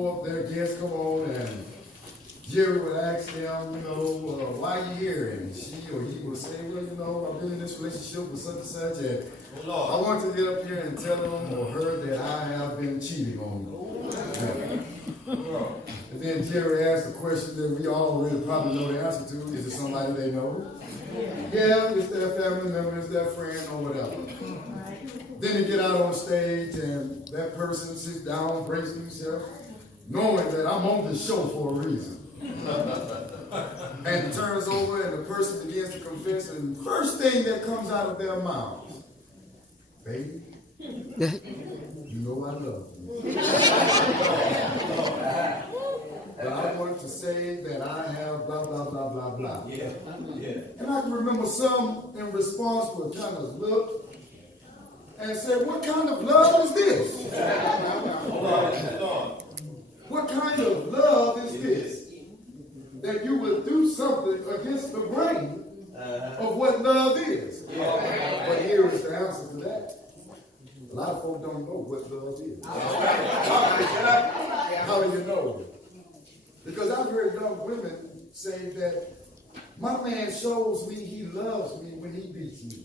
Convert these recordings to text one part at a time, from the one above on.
Their guests come on and Jerry would ask them, why you here? And she or he would say, well, I've been in this relationship with such and such, and I want to get up here and tell them or her that I have been cheating on them. And then Jerry asked a question that we all really probably know the answer to. Is it somebody they know? Yeah, it's their family member, it's their friend, or whatever. Then they get out on stage and that person sits down, breaks himself, knowing that I'm on the show for a reason. And turns over and the person begins to confess, and the first thing that comes out of their mouths, baby, you know I love you. But I want to say that I have blah, blah, blah, blah, blah. Yeah. And I can remember some in response would kind of look and say, what kind of love is this? What kind of love is this? That you would do something against the grain of what love is. But here is the answer to that. A lot of folk don't know what love is. How do you know? Because I've heard young women say that my man shows me he loves me when he beats me.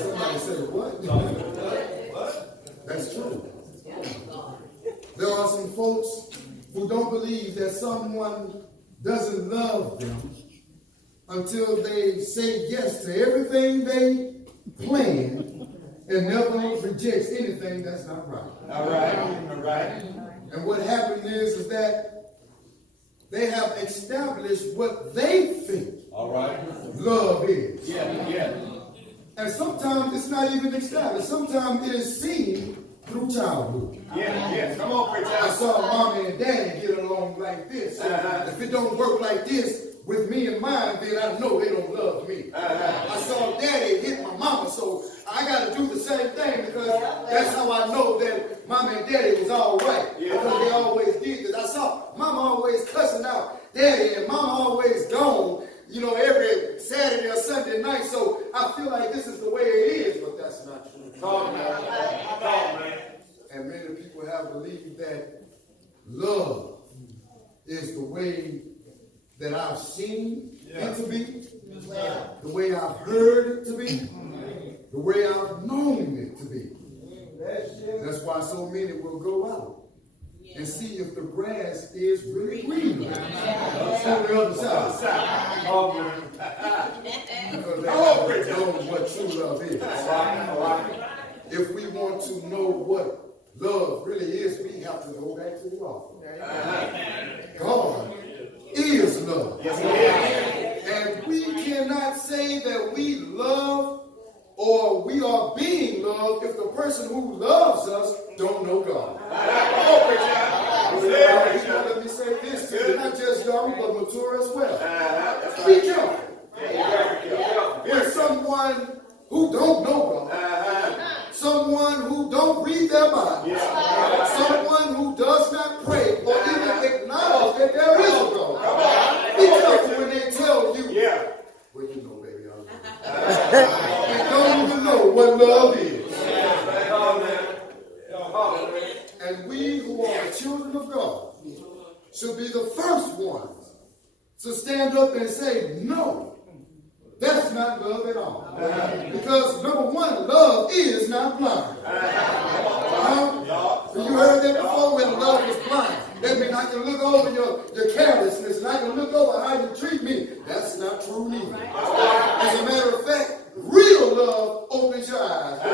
Somebody said, what? That's true. There are some folks who don't believe that someone doesn't love them until they say yes to everything they plan and never rejects anything that's not right. All right. And what happened is that they have established what they think love is. Yeah. And sometimes it's not even established. Sometimes it is seen through childhood. Yeah. Come on, preacher. I saw mommy and daddy get along like this. If it don't work like this with me and mine, then I know they don't love me. I saw daddy hit my mama, so I got to do the same thing because that's how I know that mama and daddy was all right. Because they always did this. I saw mama always cussing out daddy and mama always gone, every Saturday or Sunday night. So I feel like this is the way it is, but that's not true. Talk, man. And many people have believed that love is the way that I've seen it to be, the way I've heard it to be, the way I've known it to be. That's why so many will go out and see if the grass is really green. On the other side. Because they don't know what true love is. If we want to know what love really is, we have to go back to the author. God is love. And we cannot say that we love or we are being loved if the person who loves us don't know God. Let me say this to you, not just young, but mature as well. Be careful. When someone who don't know God, someone who don't read their Bible, someone who does not pray or even acknowledge that there is a God, be careful when they tell you, well, you know, baby, they don't even know what love is. And we who are the children of God should be the first ones to stand up and say, no, that's not love at all. Because number one, love is not blind. You heard that before, when love is blind. That means I can look over your carelessness and I can look over how you treat me. That's not true either. As a matter of fact, real love opens your eyes. So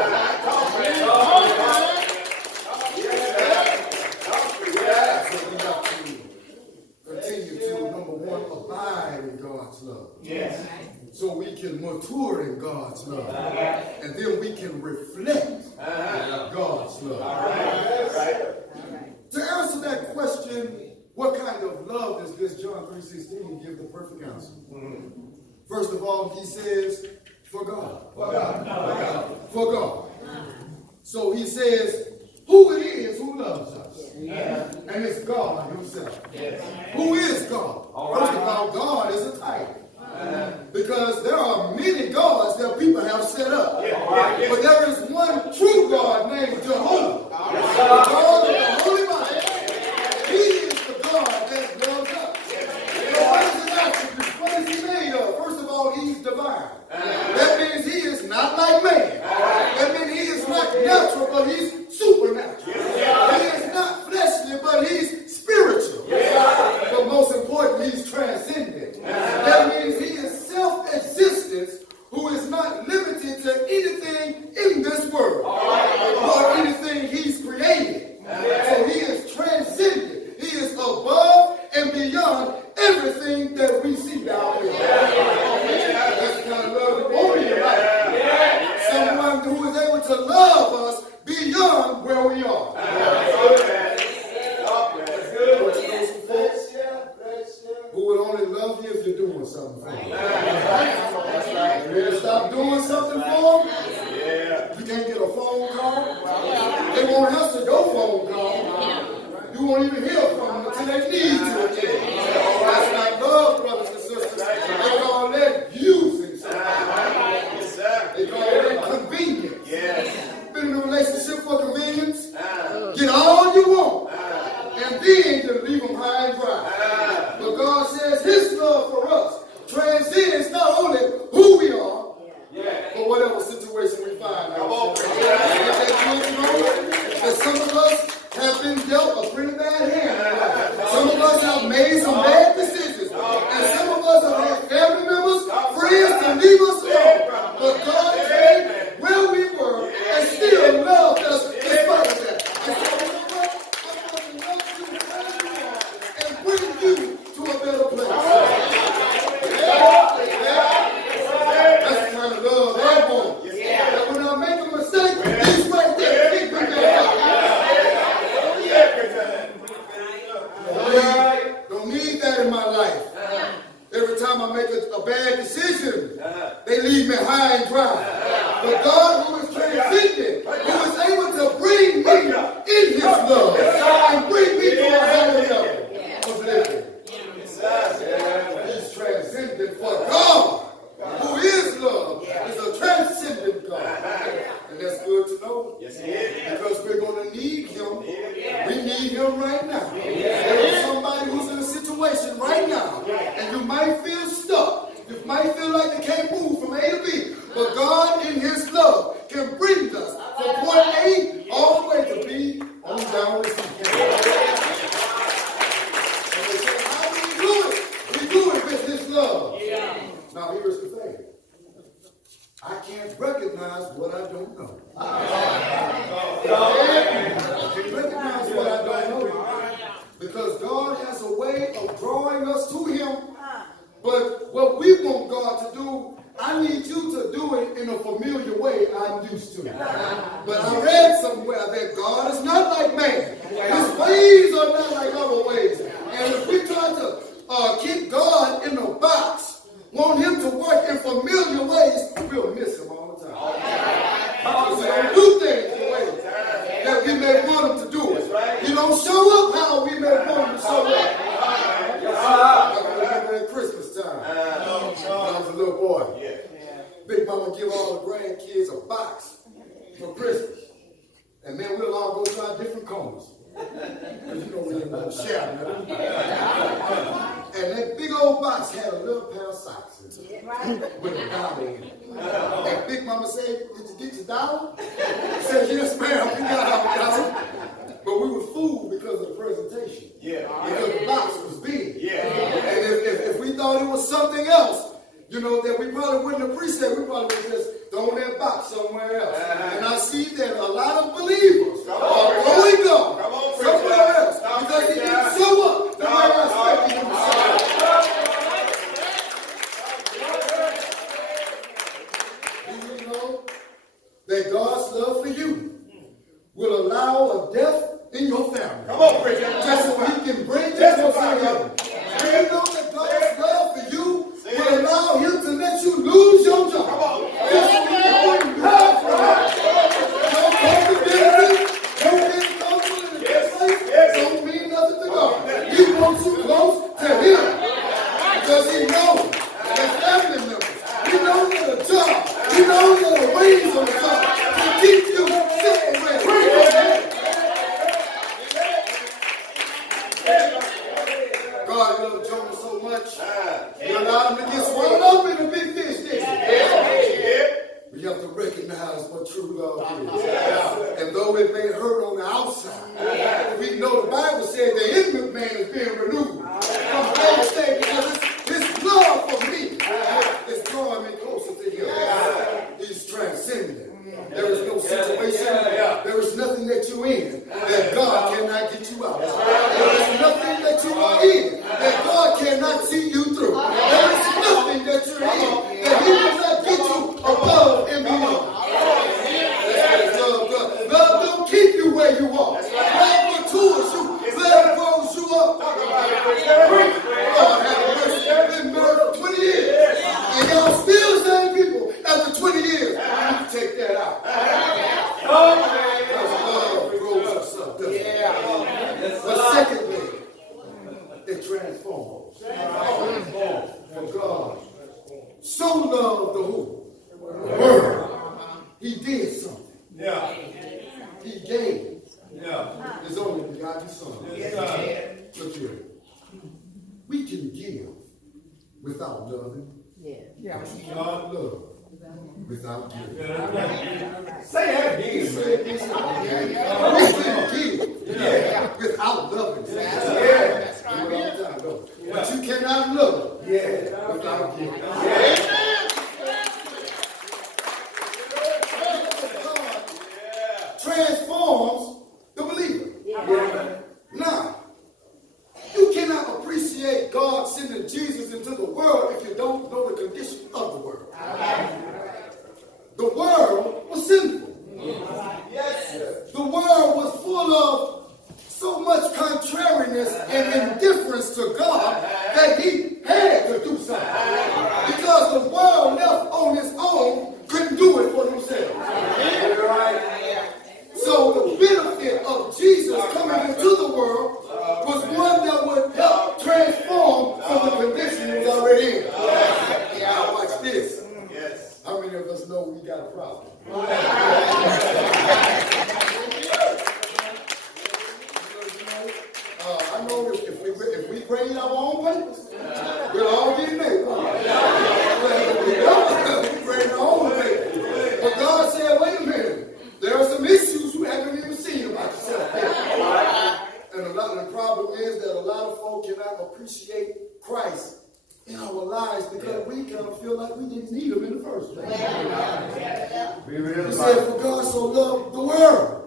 we have to continue to, number one, abide in God's love. So we can mature in God's love. And then we can reflect God's love. To answer that question, what kind of love is this? John 3:16 will give the perfect answer. First of all, he says, for God. For God. So he says, who it is who loves us. And it's God himself. Who is God? First of all, God is a title. Because there are many gods that people have set up. But there is one true God named Jehovah. God won't even hear from them until they need you again. That's not love, brothers and sisters. They call that using somebody. They call that convenience. Been in a relationship for convenience? Get all you want. And then just leave them high and dry. But God says his love for us transcends not only who we are, but whatever situation we find ourselves. That some of us have been dealt a pretty bad hand. Some of us have made some bad decisions. And some of us have had family members, friends to leave us alone. But God came where we were and still loved us despite of that. And so, you know what? I'm going to love you where you are and bring you to a better place. That's the kind of love I want. That when I make a mistake, he's right there. Pick me back up. Don't need that in my life. Every time I make a bad decision, they leave me high and dry. But God, who is transcendent, who is able to bring me in his love and bring me to a higher level of living. He's transcendent, for God, who is love, is a transcendent God. And that's good to know. Because we're going to need him. We need him right now. There is somebody who's in a situation right now, and you might feel stuck. You might feel like you can't move from A to B. But God, in his love, can bring us from point A all the way to B on down the street. How do we do it? We do it with his love. Now here's the thing. I can't recognize what I don't know. I can't recognize what I don't know. Because God has a way of drawing us to him. But what we want God to do, I need you to do it in a familiar way I'm used to. But I read somewhere that God is not like man. His ways are not like our ways. And if we try to keep God in a box, want him to work in familiar ways, we'll miss him all the time. Because he don't do things the way that we may want him to do it. He don't show up how we may want him to show up. I remember at Christmas time, when I was a little boy. Big Mama give all the grandkids a box for Christmas. And then we'll all go try different corners. Because you know we didn't want to share nothing. And that big old box had a little pair of socks in it. With a dollar in it. And Big Mama said, "Did you get your dollar?" I said, "Yes, ma'am, we got our dollar." But we were fooled because of the presentation. Because the box was big. And if we thought it was something else, you know, that we probably wouldn't appreciate, we probably would just throw that box somewhere else. And I see that a lot of believers are going God somewhere else because he didn't show up the way I expected him to show up. Do you know that God's love for you will allow a death in your family? Come on, preacher. Just so he can bring you to heaven. Do you know that God's love for you will allow him to let you lose your job? Come on. Just so he can bring you back from it. Don't come to business. Don't get comfortable in the place. Don't mean nothing to God. He wants you close to him. Because he knows that family members, he knows that a job, he knows that a raise on the job to keep you separated. God loved Jonah so much, he allowed him to get swallowed up in a big fish dish. We have to recognize what true love is. And though it may hurt on the outside, we know the Bible said the inward man is being renewed from day to day because his love for me is drawing me closer to him. He's transcendent. There is no situation, there is nothing that you're in that God cannot get you out. There is nothing that you are in that God cannot see you through. There is nothing that you're in that he will not get you above and beyond. Love don't keep you where you are. Love matures you But secondly, it transforms. For God so loved the who? The world. He did something. Yeah. He gave his only begotten Son. Look here. We can give without loving. God love without giving. Say that again. We can give without loving. But you cannot love without giving. Transforms the believer. Now, you cannot appreciate God sending Jesus into the world if you don't know the condition of the world. The world was sinful. The world was full of so much contrariness and indifference to God that he had to do something. Because the world left on its own couldn't do it for themselves. So the benefit of Jesus coming into the world was one that would help transform from the condition he was already in. Now watch this. How many of us know we got a problem? I know if we grade our own papers, we'll all get made. We grade our own papers. But God said, wait a minute. There are some issues you haven't even seen about yourself. And the problem is that a lot of folk cannot appreciate Christ in our lives because we kind of feel like we didn't need him in the first place. He said, for God so loved the world.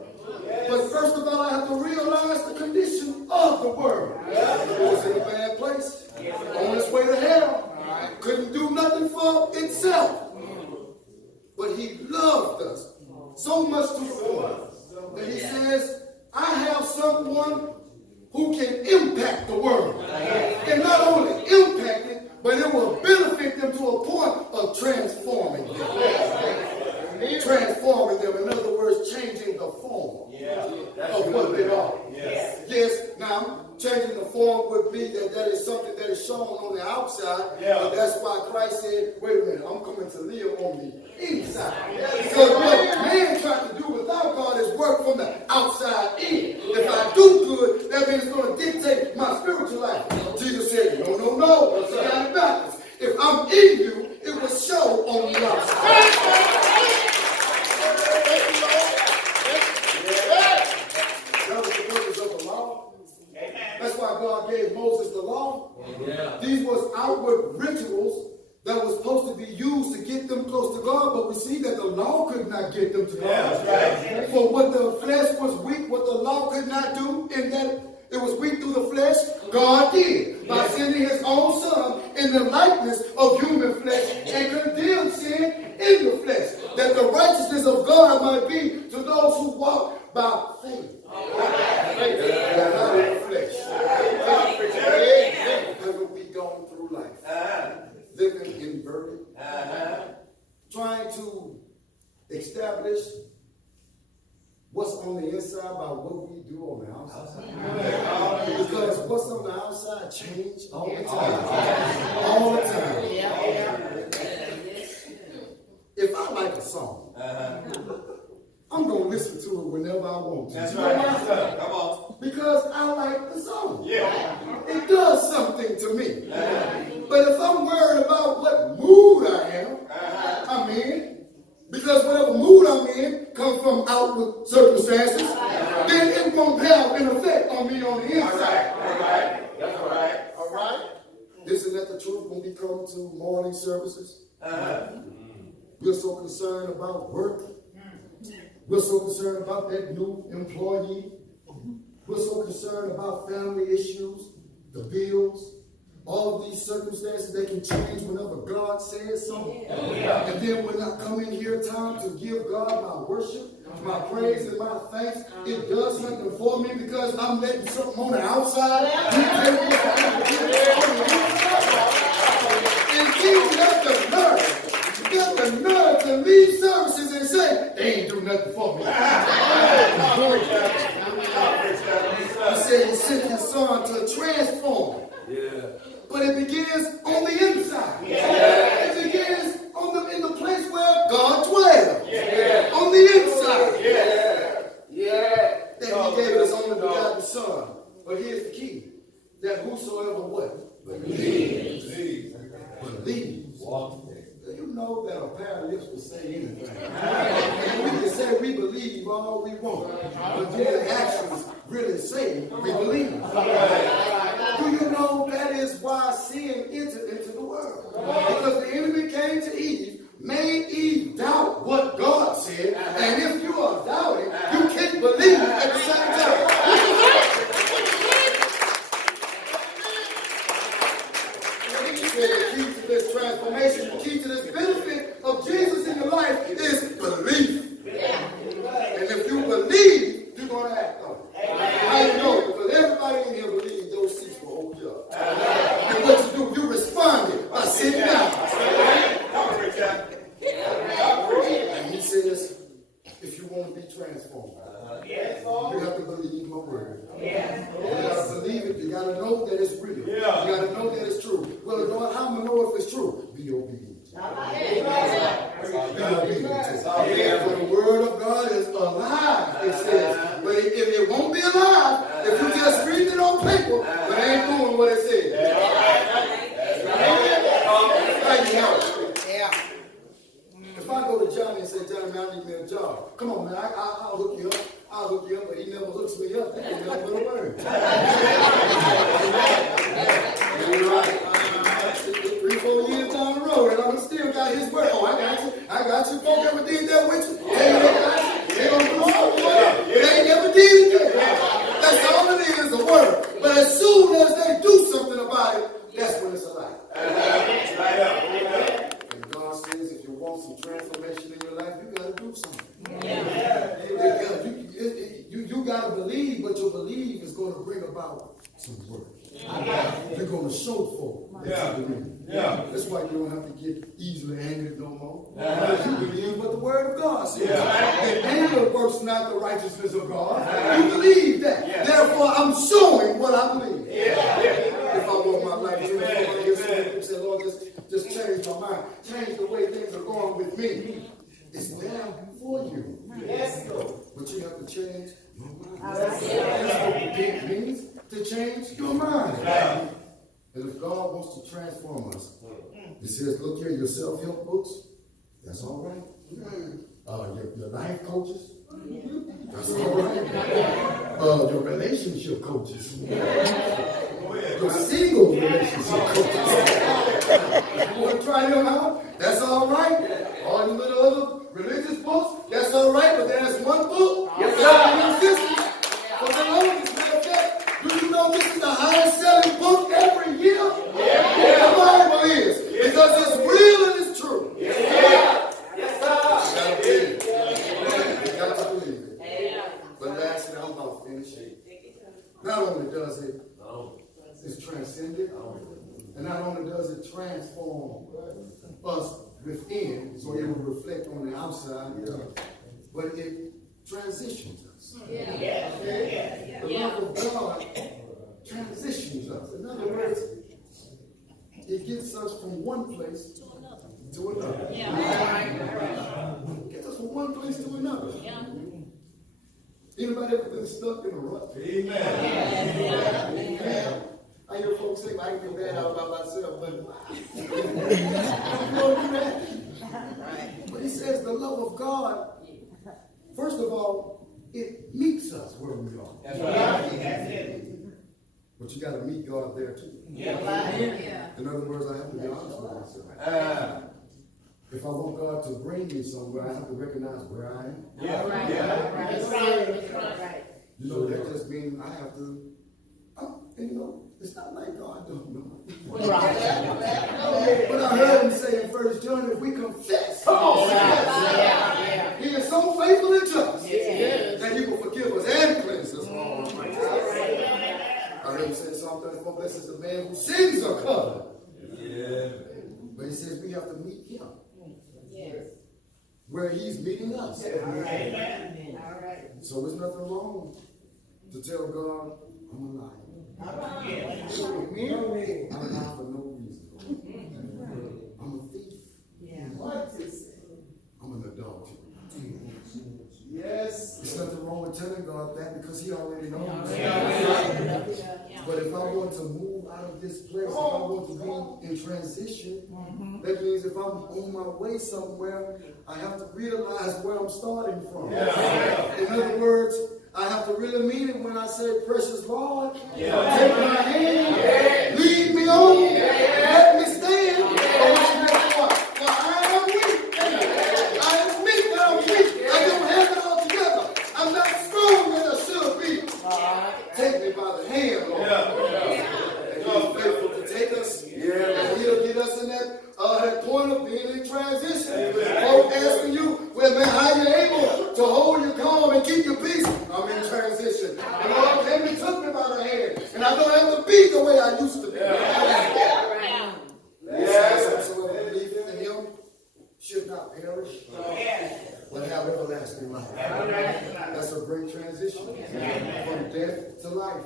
But first of all, I have to realize the condition of the world. It was in a bad place, on its way to hell, couldn't do nothing for itself. But he loved us so much to the point that he says, I have someone who can impact the world. And not only impact it, but it will benefit them to a point of transforming them. Transforming them, in other words, changing the form of what they are. Yes, now, changing the form would be that is something that is shown on the outside. But that's why Christ said, wait a minute, I'm coming to live on the inside. Because what man tried to do without God is work from the outside in. If I do good, that means it's going to dictate my spiritual life. Jesus said, no, you got it backwards. If I'm in you, it will show on the outside. That was the purpose of the law. That's why God gave Moses the law. These was outward rituals that was supposed to be used to get them close to God, but we see that the law could not get them to God. For what the flesh was weak, what the law could not do, in that it was weak through the flesh, God did. By sending his own son in the likeness of human flesh and condemned sin in the flesh, that the righteousness of God might be to those who walk by faith. Not in the flesh. Haven't we gone through life living inverted, trying to establish what's on the inside by what we do on the outside? Because what's on the outside change all the time. All the time. If I like a song, I'm going to listen to it whenever I want to. That's right. Come on. Because I like the song. It does something to me. But if I'm worried about what mood I am, I'm in. Because whatever mood I'm in comes from outward circumstances, then it won't have an effect on me on the inside. All right. That's all right. All right? Isn't that the truth when we come to morning services? We're so concerned about work. We're so concerned about that new employee. We're so concerned about family issues, the bills, all of these circumstances that can change whenever God says so. And then when I come in here, time to give God my worship, my praise, and my thanks, it does something for me because I'm letting something on the outside. And you got the nerve to leave services and say, they ain't do nothing for me. You said he sent his son to transform. Yeah. But it begins on the inside. Yeah. It begins in the place where God dwells. Yeah. On the inside. Yeah. Yeah. That he gave his only begotten son. But here's the key. That whosoever what? Believes. Believes. You know that a pair of lips will say anything. And we can say we believe all we want. But do the actions really say we believe? Do you know that is why sin entered into the world? Because the enemy came to Eve, made Eve doubt what God said, and if you are doubting, you can't believe at the same time. The key to this transformation, the key to this benefit of Jesus in your life is belief. And if you believe, you're going to act on it. How you know? Because everybody in here believes those seats will hold you up. And what you do, you responded by sitting down. And he says, if you want to be transformed, you have to believe my word. You got to believe it. You got to know that it's real. You got to know that it's true. Well, Lord, how am I going to know if it's true? Be obedient. Be obedient. For the word of God is alive, it says. But if it won't be alive, if you just read it on paper, but it ain't doing what it says. Thank you, Lord. If I go to Johnny and say, Johnny, man, I need me a job. Come on, man, I'll hook you up. I'll hook you up, but he never hooks me up. That ain't nothing but a word. 3-4 years down the road, and I'm still got his word. Oh, I got you. Folk ever did that with you? They don't do it. They ain't never did it. That's all it is, a word. But as soon as they do something about it, that's when it's a lie. And God says, if you want some transformation in your life, you got to do something. You got to believe, but your belief is going to bring about some work. You're going to show forth that you believe. That's why you don't have to get easily angered no more. You believe what the word of God says. And anger works not the righteousness of God. You believe that. Therefore, I'm showing what I believe. If I want my life to say, Lord, just change my mind. Change the way things are going with me. It's there for you. But you have to change your mind. That's what repent means, to change your mind. And if God wants to transform us, he says, look here, your self-help books, that's all right. Your life coaches, that's all right. Your relationship coaches, your single relationship coaches. You want to try them out? That's all right. All the little other religious books, that's all right. But there's one book that's consistent for the longest. Matter of fact, do you know this is the highest selling book every year? The Bible is. Because it's real and it's true. You gotta believe it. You got to believe it. But lastly, I'm about to finish it. Not only does it, it's transcendent. And not only does it transform us within, so it will reflect on the outside, but it transitions us. The love of God transitions us. In other words, it gets us from one place to another. It gets us from one place to another. Anybody ever been stuck in a rut? Amen. I hear folks say, I can get that out by myself, but you don't do that. But he says the love of God, first of all, it meets us where we are. That's right. But you got to meet God there too. In other words, I have to be honest with myself. If I want God to bring me somewhere, I have to recognize where I am. You know, that just means I have to, and you know, it's not like God don't know. But I heard him say in 1 John, if we confess, he is so faithful and just that he will forgive us and cleanse us from all unrighteousness. I heard him say Psalm 34, blessed is the man whose sins are covered. But he says we have to meet him. Where he's meeting us. So there's nothing wrong to tell God, I'm I'm a liar. I'm alive for no reason. I'm a thief. I'm an adulterer. Yes. There's nothing wrong with telling God that because he already knows. But if I want to move out of this place, if I want to be in transition, that means if I'm on my way somewhere, I have to realize where I'm starting from. In other words, I have to really mean it when I say, precious Lord, take my hand, lead me on, let me stand. For I am weak. I admit that I'm weak. I don't have it all together. I'm not strong as I should be. Take me by the hand, Lord. And he's faithful to take us. And he'll get us in that point of being in transition. Folks asking you, well, man, how you able to hold your calm and keep your peace? I'm in transition. The Lord came and took me by the hand. And I don't have to be the way I used to be. Yes, whatsoever believeth in him should not perish, but have everlasting life. That's a great transition from death to life,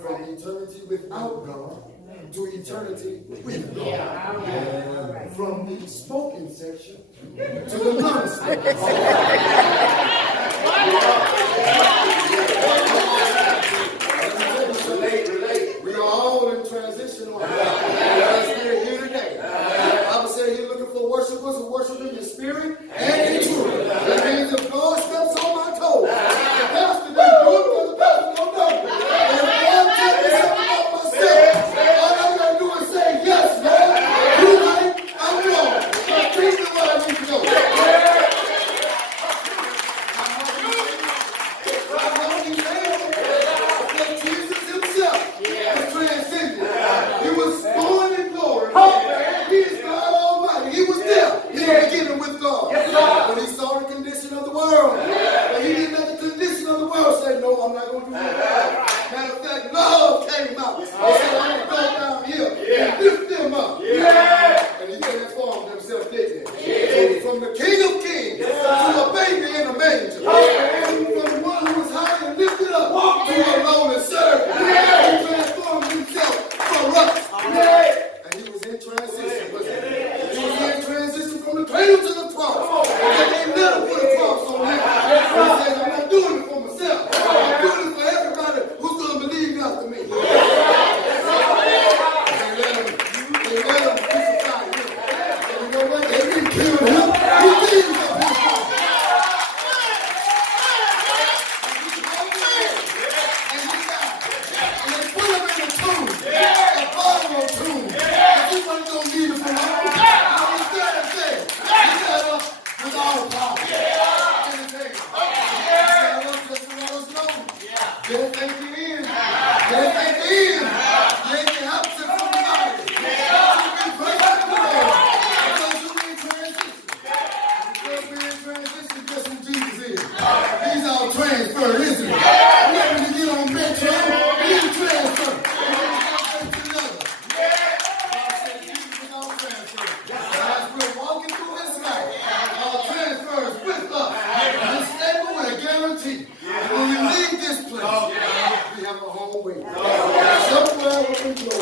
from eternity without God to eternity with God, from the spoken section to the non-spoken section. We are all in transition. We're here today. I would say you're looking for worshipers who worship in your spirit and in truth. That means if God steps on my toes, the pastor didn't do it because the pastor don't know. And if God tells me something about myself, all I gotta do is say, yes, Lord, you're right, I'm wrong. But teach me what I need to know. Jesus himself was transcended. He was born in glory. He is God Almighty. He was there in the beginning with God. But he saw the condition of the world. But he didn't let the condition of the world say, no, I'm not going to do that. Matter of fact, love came out. He said, I'm going to go down here and lift them up. And he transformed himself, didn't he? So from the King of Kings to a baby in a manger. From one who was high and lifted up to a lowly servant. He transformed himself for us. And he was in transition. He was in transition from the cradle to the cross. Because they never put a cross on him. He said, I'm not doing it for myself. I'm doing it for everybody who's going to believe after me. They let him crucify him. And you know what? They didn't kill him. He didn't kill him. And he died. And they put him in a tomb. A borrowed tomb. And he wasn't going to need it for him. I was there to say, he got up with all power. In his hand. He got up just to let us know. Death ain't the end. Death ain't the end. You ain't the opposite from the body. You be perfect with God. Because you're in transition. Because we're in transition, guess who Jesus is? He's all transferred, isn't he? Whenever you get on Metro, he's transferred. As we're walking through this life, our transfers with us. It's stable with a guarantee. And when we leave this place, we have a home waiting. Somewhere in glory.